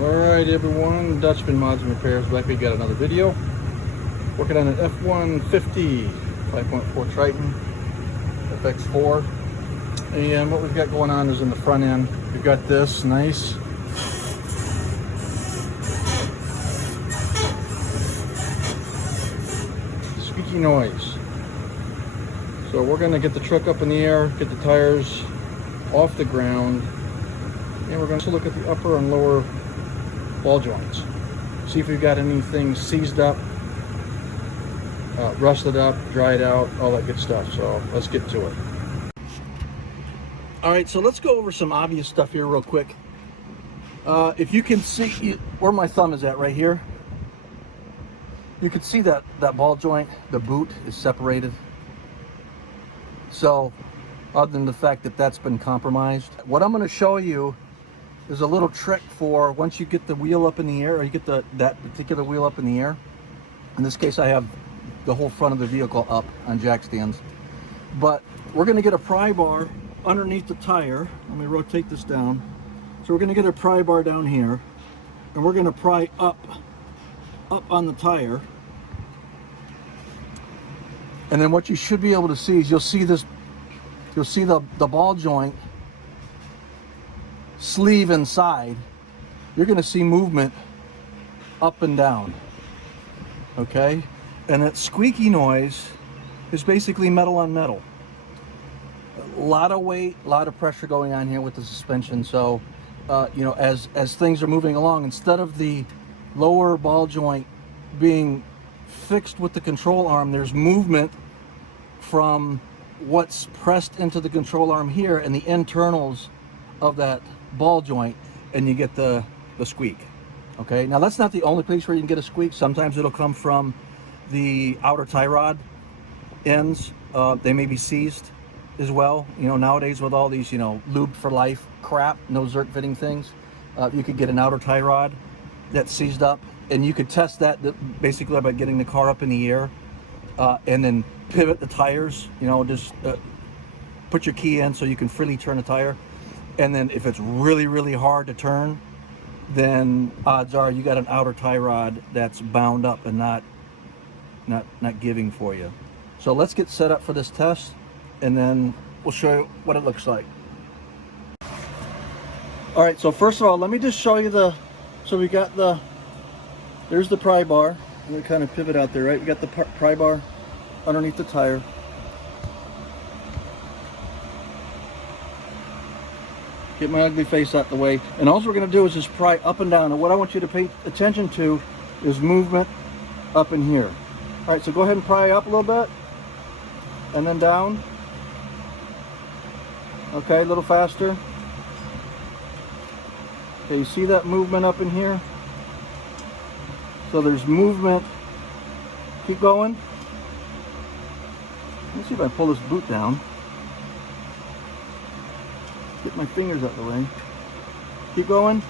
Alright everyone, Dutchman Mods and Repairs back. We got another video. Working on an F150 5.4 Triton FX4. And what we've got going on is in the front end, we've got this nice squeaky noise. So we're going to get the truck up in the air, get the tires off the ground, and we're going to look at the upper and lower ball joints. See if we've got anything seized up, rusted up, dried out, all that good stuff. So let's get to it. All right, so let's go over some obvious stuff here real quick. If you can see where my thumb is at right here, you can see that ball joint, the boot is separated. So other than the fact that that's been compromised, what I'm going to show you is a little trick for once you get the wheel up in the air, or you get that particular wheel up in the air. In this case, I have the whole front of the vehicle up on jack stands. But we're going to get a pry bar underneath the tire. Let me rotate this down. So we're going to get a pry bar down here, and we're going to pry up on the tire. And then what you should be able to see is you'll see the ball joint sleeve inside. You're going to see movement up and down, okay? And that squeaky noise is basically metal on metal. A lot of weight, a lot of pressure going on here with the suspension. So you know, as things are moving along, instead of the lower ball joint being fixed with the control arm, there's movement from what's pressed into the control arm here and the internals of that ball joint, and you get the squeak. Okay, now that's not the only place where you can get a squeak. Sometimes it'll come from the outer tie rod ends. They may be seized as well. You know, nowadays with all these, you know, lube for life crap, no zerk fitting things, you could get an outer tie rod that's seized up, and you could test that basically by getting the car up in the air and then pivot the tires. You know, just put your key in so you can freely turn the tire. And then if it's really, really hard to turn, then odds are you got an outer tie rod that's bound up and not giving for you. So let's get set up for this test, and then we'll show you what it looks like. All right, so first of all, let me just show you so we got there's the pry bar. I'm gonna kind of pivot out there, right? We got the pry bar underneath the tire. Get my ugly face out the way, and all we're going to do is just pry up and down. And what I want you to pay attention to is movement up in here. All right, so go ahead and pry up a little bit, and then down. Okay, a little faster. Okay, you see that movement up in here? So there's movement. Keep going. Let's see if I pull this boot down. Get my fingers out of the way. Keep going.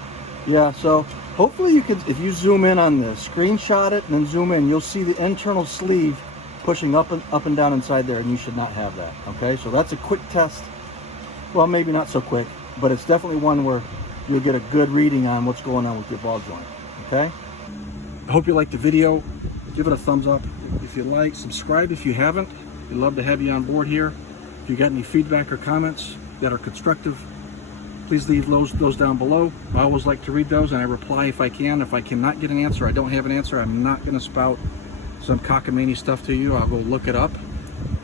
Yeah, so hopefully you could, if you zoom in on this, screenshot it and then zoom in, you'll see the internal sleeve pushing up and down inside there, and you should not have that. Okay, so that's a quick test. Well, maybe not so quick, but it's definitely one where you'll get a good reading on what's going on with your ball joint. Okay, I hope you liked the video. Give it a thumbs up if you like. Subscribe if you haven't. We'd love to have you on board here. If you got any feedback or comments that are constructive, please leave those down below. I always like to read those, and I reply if I can. If I cannot get an answer, I don't have an answer, I'm not going to spout some cockamamie stuff to you. I'll go look it up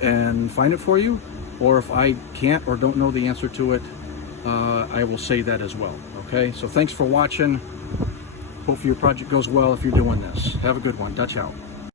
and find it for you, or if I can't or don't know the answer to it, I will say that as well. Okay, so thanks for watching. Hopefully your project goes well if you're doing this. Have a good one. Dutch out.